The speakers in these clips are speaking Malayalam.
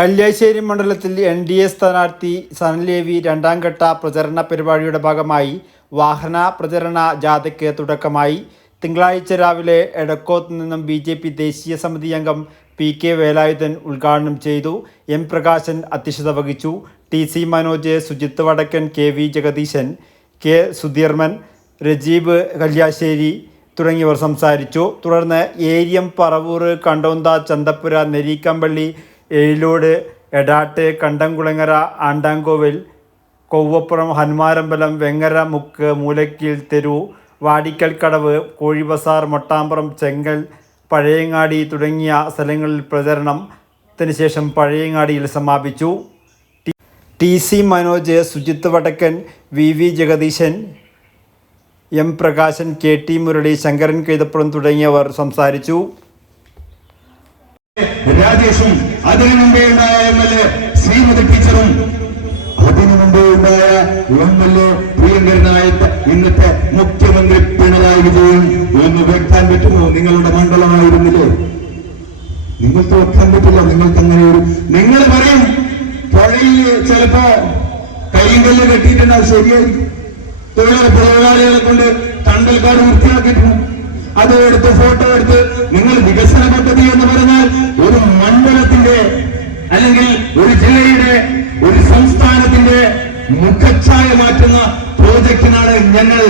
കല്യാശ്ശേരി മണ്ഡലത്തിൽ NDA സ്ഥാനാർത്ഥി സനൽ രണ്ടാം ഘട്ട പ്രചരണ പരിപാടിയുടെ ഭാഗമായി വാഹന പ്രചരണ ജാഥയ്ക്ക് തുടക്കമായി. തിങ്കളാഴ്ച രാവിലെ എടക്കോത്ത് നിന്നും BJP ദേശീയ സമിതി അംഗം PK വേലായുധൻ ഉദ്ഘാടനം ചെയ്തു. M പ്രകാശൻ അധ്യക്ഷത വഹിച്ചു. TC മനോജ്, സുജിത്ത് വടക്കൻ, KV ജഗദീശൻ, K സുധീർമൻ, രജീബ് കല്യാശ്ശേരി തുടങ്ങിയവർ സംസാരിച്ചു. തുടർന്ന് ഏരിയം, പറവൂർ, കണ്ടോന്ത, ചന്തപ്പുര, നെരീക്കമ്പള്ളി, ഏഴിലോട്, എടാട്ട്, കണ്ടംകുളങ്ങര, ആണ്ടാങ്കോവിൽ, കൊവ്വപ്പുറം, ഹനുമാരമ്പലം, വെങ്ങര മുക്ക്, മൂലക്കീൽ തെരു, വാടിക്കൽ കടവ്, കോഴിബസാർ, മൊട്ടാമ്പുറം, ചെങ്കൽ, പഴയങ്ങാടി തുടങ്ങിയ സ്ഥലങ്ങളിൽ പ്രചരണത്തിന് ശേഷം പഴയങ്ങാടിയിൽ സമാപിച്ചു. TC മനോജ്, സുജിത്ത് വടക്കൻ, VV ജഗദീശൻ, M പ്രകാശൻ, KT മുരളി, ശങ്കരൻ കൈതപ്പുറം തുടങ്ങിയവർ സംസാരിച്ചു. രാജേഷും അതിനു മുമ്പേ ഉണ്ടായ MLA ശ്രീമതി ടീച്ചറും അതിനു മുമ്പേ ഉണ്ടായ MLA പ്രിയങ്കരനായ ഇന്നത്തെ മുഖ്യമന്ത്രി പിണറായി വിജയൻ എന്ന് വെക്കാൻ പറ്റുമോ? നിങ്ങളുടെ മണ്ഡലമായിരുന്നില്ലേ? നിങ്ങൾക്ക് വെക്കാൻ പറ്റില്ല. നിങ്ങൾക്ക് അങ്ങനെ ഒരു നിങ്ങൾ പറയും പുഴയിൽ ചിലപ്പോ കൈകല്ല് കെട്ടിയിട്ടുണ്ടാവും. ശരിയായിരിക്കും. തൊഴിലാളികളെ കൊണ്ട് തണ്ടൽക്കാട് വൃത്തിയാക്കിയിട്ടുണ്ട്. അത് എടുത്ത് ഫോട്ടോ എടുത്ത് നിങ്ങൾ വികസന പദ്ധതി എന്ന് പറഞ്ഞാൽ ഒരു മണ്ഡലത്തിന്റെ അല്ലെങ്കിൽ ഒരു ജില്ലയുടെ ഒരു സംസ്ഥാനത്തിന്റെ മുഖച്ഛായ മാറ്റുന്ന പ്രോജക്റ്റിനാണ് ഞങ്ങൾ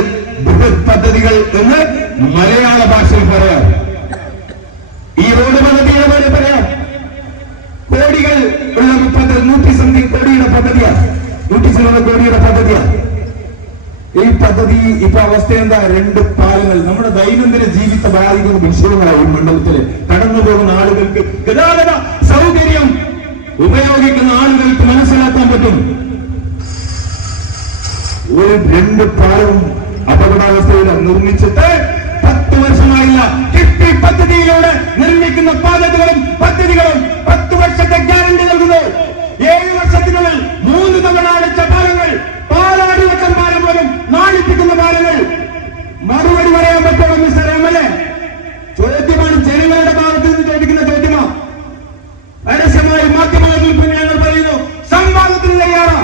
ബൃഹത് പദ്ധതികൾ എന്ന് മലയാള ഭാഷയിൽ പറയാം. ഈ റോഡ് പദ്ധതിയെ പോലെ പറയാം. കോടികൾ ഉള്ള 100 കോടിയുടെ പദ്ധതിയാണ്. 100 കോടിയുടെ പദ്ധതിയാണ്. ഈ പദ്ധതി ഇപ്പൊ അവസ്ഥ എന്താ? 2 പാലങ്ങൾ നമ്മുടെ ദൈനംദിന ജീവിത ബാധിക്കുന്ന വിഷയങ്ങളാണ്. ഈ മണ്ഡലത്തില് കടന്നു പോകുന്ന ആളുകൾക്ക് ഗതാഗത സൗകര്യം ഉപയോഗിക്കുന്ന ആളുകൾക്ക് മനസ്സിലാക്കാൻ പറ്റും. ഒരു 2 പാലവും അപകടാവസ്ഥയിൽ നിർമ്മിച്ചിട്ട് 10 വർഷമായില്ല. കിഫ്ബി പദ്ധതിയിലൂടെ നിർമ്മിക്കുന്ന പദ്ധതികളും 10 വർഷത്തെ ഗ്യാരണ്ടി നൽകുന്നു. 7 വർഷത്തിനുള്ളിൽ 3 തവണ അടച്ച പാലങ്ങൾ, പാലാടി വട്ടം പാലം പോലും നാണിപ്പിക്കുന്ന പാലങ്ങൾ. മറുപടി പറയാൻ പറ്റുമോ മിസ്റ്റർ MLA? ചോദ്യമാണ്, ജനങ്ങളുടെ ഭാഗത്ത് നിന്ന് ചോദിക്കുന്ന ചോദ്യമാണ്. പരസ്യമായി മാധ്യമങ്ങളിൽ ഞങ്ങൾ പറയുന്നു, സംവാദത്തിന് തയ്യാറാ.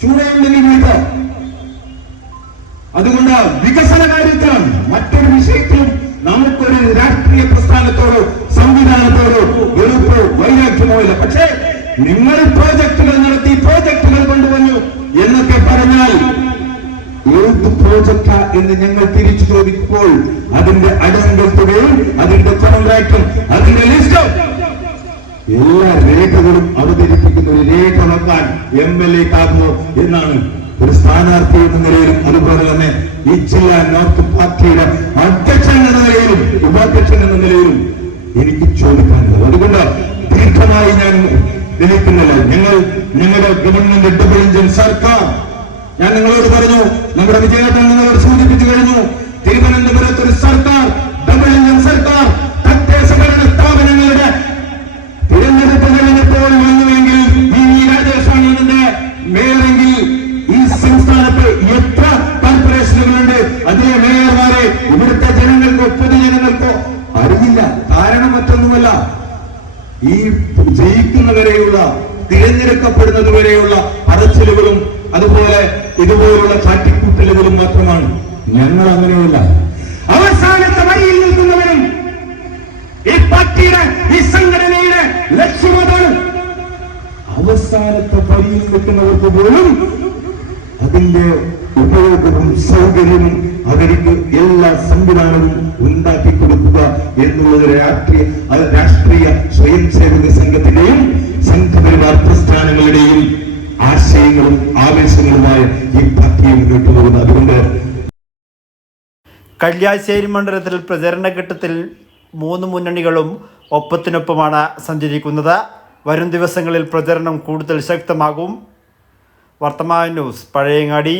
ചൂടയുണ്ടെങ്കിൽ വിളിക്കോ. അതുകൊണ്ട് വികസന കാര്യത്തിലാണ്, മറ്റൊരു വിഷയത്തിലും നമുക്കൊരു രാഷ്ട്രീയ പ്രസ്ഥാനത്തോടോ സംവിധാനത്തോടോ വെറുപ്പോ വൈരാഗ്യമോ ഇല്ല. പക്ഷേ നിങ്ങൾ പ്രോജക്ടുകൾ നടത്തി, പ്രോജക്ടുകൾ കൊണ്ടുവന്നു എന്നൊക്കെ പറഞ്ഞാൽ ഏത് പ്രോജക്റ്റാ എന്ന് ഞങ്ങൾ തിരിച്ചു ചോദിക്കുമ്പോൾ അതിന്റെ അടങ്കൽ തുകയും അതിന്റെ കോൺട്രാക്റ്റും അതിന്റെ ലിസ്റ്റും എല്ലാ രേഖകളും അവതരിപ്പിക്കുന്ന ഒരു രേഖ വെക്കാൻ MLA കാകുമോ എന്നാണ് ഒരു സ്ഥാനാർത്ഥി എന്ന നിലയിലും അതുപോലെ തന്നെ ഈ ജില്ലാ നോർത്ത് പാർട്ടിയുടെ അധ്യക്ഷൻ എന്ന നിലയിലും ഉപാധ്യക്ഷൻ എന്ന നിലയിലും എനിക്ക് ചോദിക്കാനുള്ളത്. അതുകൊണ്ട് ദീർഘമായി ഞാൻ നിൽക്കുന്നില്ല. ഞങ്ങളുടെ ഗവൺമെന്റ് ഡബിൾ എഞ്ചിൻ സർക്കാർ, ഞാൻ നിങ്ങളോട് പറഞ്ഞു, നമ്മുടെ വിജയേട്ടൻ നിങ്ങളോട് സൂചിപ്പിച്ചു കഴിഞ്ഞു. തിരുവനന്തപുരത്ത് ഒരു സർക്കാർ, ഡബിൾ എഞ്ചിൻ സർക്കാർ, തദ്ദേശ ഭരണ സ്ഥാപനങ്ങളുടെ തിരഞ്ഞെടുപ്പ് കഴിഞ്ഞപ്പോൾ വന്നുവെങ്കിൽ രാജേഷാണ് ഇതിന്റെ മേയറെങ്കിൽ ഈ സംസ്ഥാനത്ത് എത്ര കോർപ്പറേഷനുകളുണ്ട്? അതിലെ മേയർമാരെ ഇവിടുത്തെ ജനങ്ങൾക്കോ പൊതുജനങ്ങൾക്കോ അറിയില്ല. കാരണം മറ്റൊന്നുമല്ല, ഈ ജയിക്കുന്നവരെയുള്ള തിരഞ്ഞെടുക്കപ്പെടുന്നത് വരെയുള്ള പറച്ചിലുകളും അതുപോലെ ഇതുപോലുള്ള കാട്ടിക്കൂട്ടലുകളും മാത്രമാണ്. ഞങ്ങൾ അങ്ങനെയല്ല. അവസാനത്തെ വരിയിൽ നിൽക്കുന്നവരും ഈ പാർട്ടിയുടെ ഈ സംഘടനയുടെ ലക്ഷ്യം അതാണ്. അവസാനത്തെ വരിയിൽ നിൽക്കുന്നവർക്ക് പോലും അതിന്റെ ഉപയോഗവും സൗകര്യവും അവർക്ക് എല്ലാ സംവിധാനവും ഉണ്ടാക്കി കൊടുക്കുക എന്നുള്ളത് രാഷ്ട്രീയ സ്വയം സേവക സംഘത്തിന്റെയും സംഘപരിവാർ പ്രസ്ഥാനങ്ങളുടെയും ആശയങ്ങളും ആവേശങ്ങളുമായ ഈ പാർട്ടിയെ മുന്നോട്ട് പോകുന്നത്. അതുകൊണ്ട് കല്യാശ്ശേരി മണ്ഡലത്തിൽ പ്രചരണ ഘട്ടത്തിൽ 3 മുന്നണികളും ഒപ്പത്തിനൊപ്പമാണ് സഞ്ചരിക്കുന്നത്. വരും ദിവസങ്ങളിൽ പ്രചരണം കൂടുതൽ ശക്തമാകും. വർത്തമാന ന്യൂസ്, പഴയങ്ങാടി.